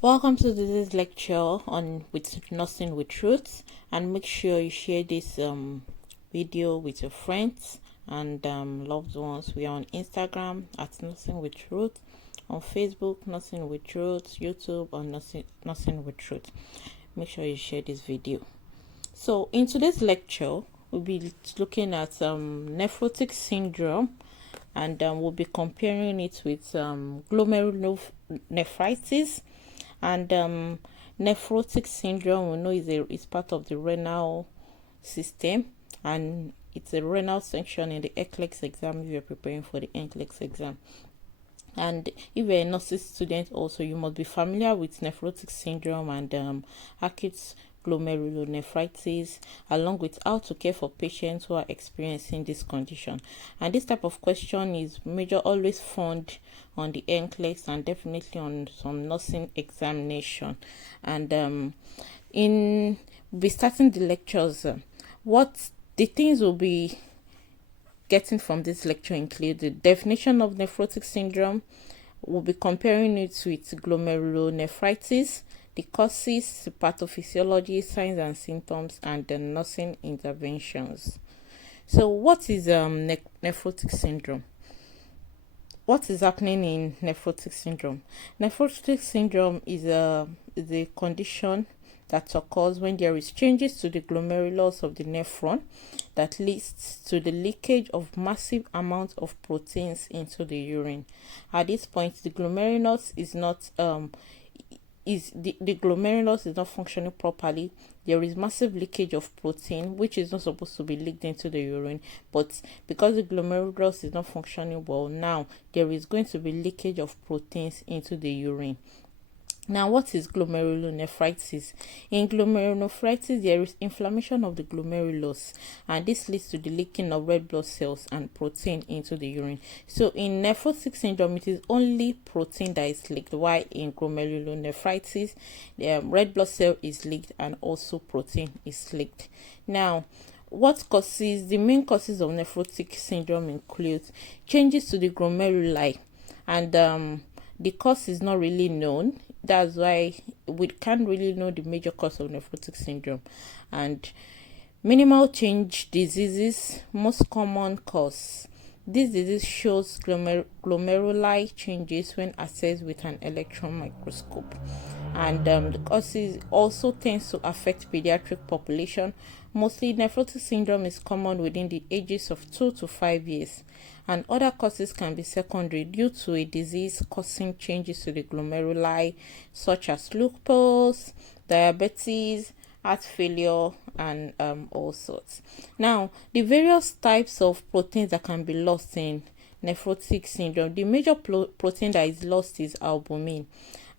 Welcome to today's lecture on with nursing with truth, and make sure you share this video with your friends and loved ones. We are on Instagram at nursing with truth, on Facebook nursing with truth, YouTube on nursing with truth. Make sure you share this video. So in today's lecture, we'll be looking at nephrotic syndrome, and we'll be comparing it with glomerulonephritis. And nephrotic syndrome, we know, is part of the renal system, and it's a renal section in the NCLEX exam if you're preparing for the NCLEX exam. And if you're a nursing student also, you must be familiar with nephrotic syndrome and Achatz glomerulonephritis, along with how to care for patients who are experiencing this condition. And this type of question is always found on the NCLEX and definitely on some nursing examination. And we'll be starting the lectures. What the things will be getting from this lecture include the definition of nephrotic syndrome. We'll be comparing it with glomerulonephritis, the causes, the pathophysiology, signs and symptoms, and the nursing interventions. So what is nephrotic syndrome? What is happening in nephrotic syndrome? Nephrotic syndrome is a condition that occurs when there is changes to the glomerulus of the nephron that leads to the leakage of massive amounts of proteins into the urine. At this point, the glomerulus is not glomerulus is not functioning properly. There is massive leakage of protein, which is not supposed to be leaked into the urine, but because the glomerulus is not functioning well, now there is going to be leakage of proteins into the urine. Now, what is glomerulonephritis? In glomerulonephritis, there is inflammation of the glomerulus, and this leads to the leaking of red blood cells and protein into the urine. So, in nephrotic syndrome, it is only protein that is leaked, while in glomerulonephritis, the red blood cell is leaked and also protein is leaked. Now, the main causes of nephrotic syndrome include changes to the glomeruli, and the cause is not really known. That's why we can't really know the major cause of nephrotic syndrome. And minimal change diseases, most common cause. This disease shows glomeruli changes when assessed with an electron microscope. And the causes also tends to affect pediatric population. Mostly nephrotic syndrome is common within the ages of 2 to 5 years, and other causes can be secondary due to a disease causing changes to the glomeruli, such as lupus, diabetes, heart failure, and all sorts. Now, the various types of proteins that can be lost in nephrotic syndrome, the major protein that is lost is albumin.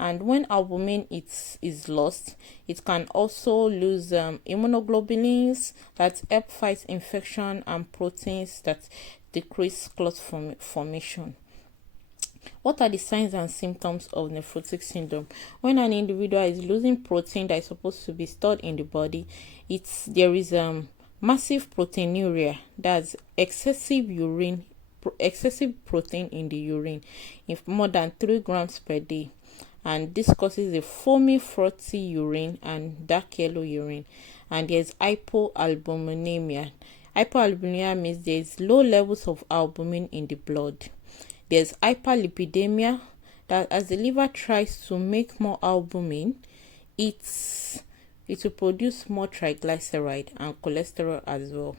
And when albumin is lost, it can also lose immunoglobulins that help fight infection and proteins that decrease clot formation. What are the signs and symptoms of nephrotic syndrome? When an individual is losing protein that is supposed to be stored in the body, there is massive proteinuria, that's excessive protein in the urine, if more than 3 grams per day. And this causes a foamy, frothy urine and dark yellow urine. And there's hypoalbuminemia. Hypoalbuminemia means there's low levels of albumin in the blood. There's hyperlipidemia, that as the liver tries to make more albumin, it will produce more triglyceride and cholesterol as well.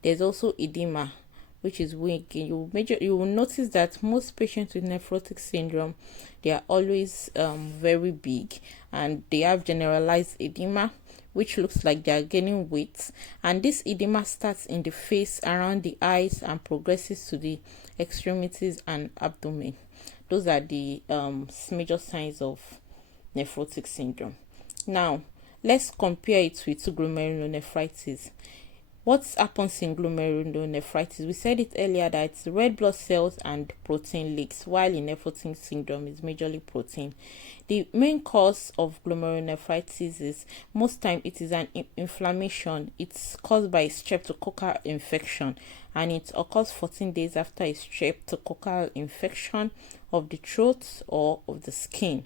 There's also edema, which is weak. You will notice that most patients with nephrotic syndrome, they are always very big, and they have generalized edema, which looks like they are gaining weight. And this edema starts in the face, around the eyes, and progresses to the extremities and abdomen. Those are the major signs of nephrotic syndrome. Now, let's compare it with glomerulonephritis. What happens in glomerulonephritis? We said it earlier that it's red blood cells and protein leaks, while in nephrotic syndrome is majorly protein. The main cause of glomerulonephritis is, most time, it is an inflammation. It's caused by a streptococcal infection, and it occurs 14 days after a streptococcal infection of the throat or of the skin.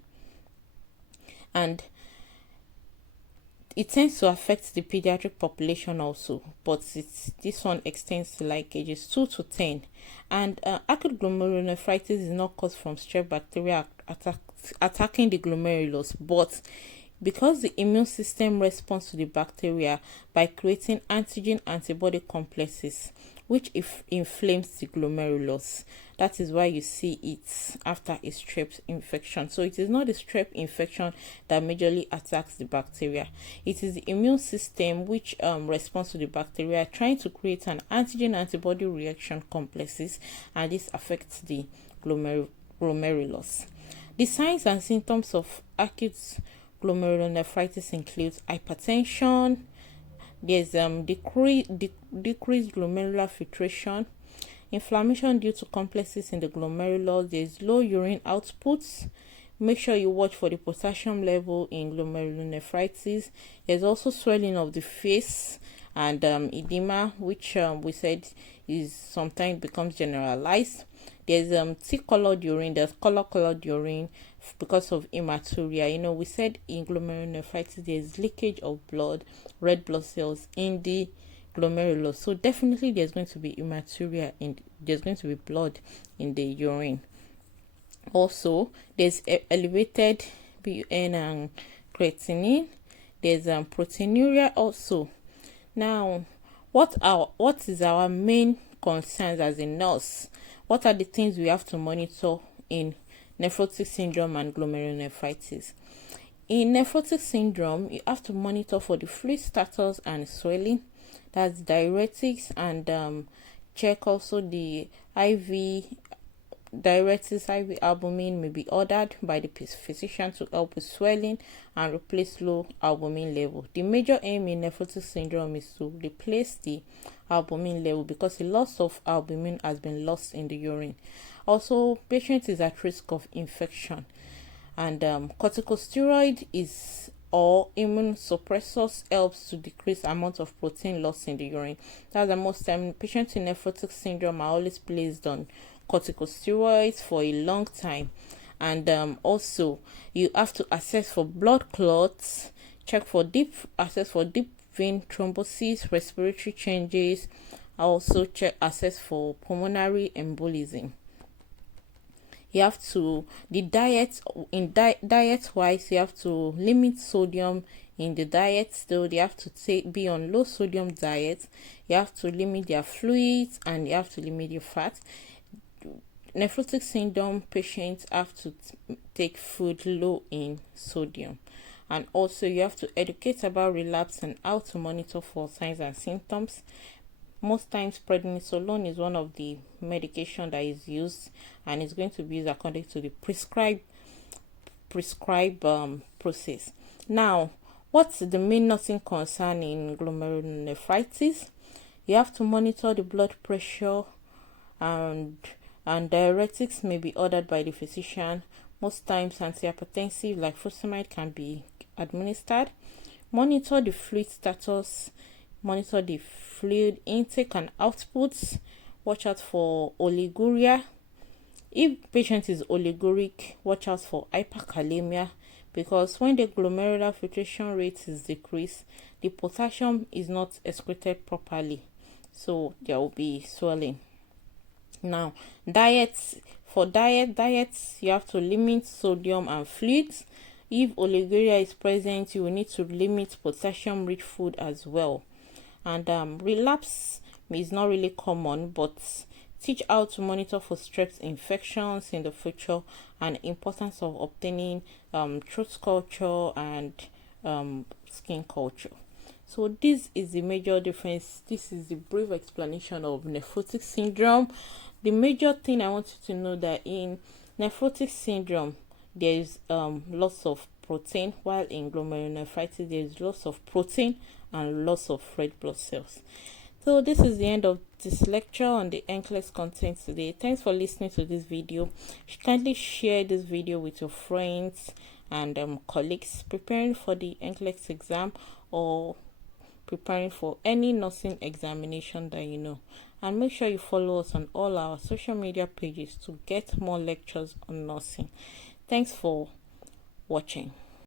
and it tends to affect the pediatric population also, but this one extends to like ages 2 to 10. And acute glomerulonephritis is not caused from strep bacteria attacking the glomerulus, but because the immune system responds to the bacteria by creating antigen antibody complexes, which inflames the glomerulus. That is why you see it after a strep infection. So it is not the strep infection that majorly attacks the bacteria. It is the immune system which responds to the bacteria, trying to create an antigen antibody reaction complexes, and this affects the glomerulus. The signs and symptoms of acute glomerulonephritis include hypertension. There's decreased glomerular filtration, inflammation due to complexes in the glomerulus. There's low urine outputs. Make sure you watch for the potassium level in glomerulonephritis. There's also swelling of the face and edema, which we said is sometimes becomes generalized. There's tea-colored urine. There's color-colored urine because of hematuria. We said in glomerulonephritis there's leakage of blood, red blood cells in the glomerulus. So definitely there's going to be hematuria and there's going to be blood in the urine. Also, there's elevated BUN and creatinine. There's proteinuria also. Now, what is our main concerns as a nurse? What are the things we have to monitor in nephrotic syndrome and glomerulonephritis? In nephrotic syndrome, you have to monitor for the fluid status and swelling. That's diuretics, and check also the IV diuretics. IV albumin may be ordered by the physician to help with swelling and replace low albumin level. The major aim in nephrotic syndrome is to replace the albumin level because a loss of albumin has been lost in the urine. Also, patient is at risk of infection, and corticosteroid or immune suppressors helps to decrease amount of protein loss in the urine. That's the most time patients in nephrotic syndrome are always placed on corticosteroids for a long time. And also you have to assess for blood clots, assess for deep vein thrombosis, respiratory changes. Also assess for pulmonary embolism. You have to diet wise, you have to limit sodium in the diet. So they have to be on low sodium diet. You have to limit their fluids and you have to limit your fat. Nephrotic syndrome patients have to take food low in sodium. And also you have to educate about relapse and how to monitor for signs and symptoms. Most times prednisolone is one of the medication that is used, and it's going to be used according to the prescribed process. Now, what's the main nursing concern in glomerulonephritis? You have to monitor the blood pressure, and diuretics may be ordered by the physician. Most times antihypertensive like furosemide can be administered. Monitor the fluid status, monitor the fluid intake and outputs. Watch out for oliguria. If patient is oliguric, watch out for hyperkalemia, because when the glomerular filtration rate is decreased, the potassium is not excreted properly, so there will be swelling. Now, diets you have to limit sodium and fluids. If oliguria is present, you will need to limit potassium rich food as well. And relapse is not really common, but teach how to monitor for strep infections in the future, and importance of obtaining throat culture and skin culture. So this is the major difference. This is the brief explanation of nephrotic syndrome. The major thing I want you to know that in nephrotic syndrome there is loss of protein, while in glomerulonephritis there is loss of protein and loss of red blood cells. So this is the end of this lecture on the NCLEX content today. Thanks for listening to this video. Kindly share this video with your friends and colleagues preparing for the NCLEX exam or preparing for any nursing examination that you know. And make sure you follow us on all our social media pages to get more lectures on nursing. Thanks for watching.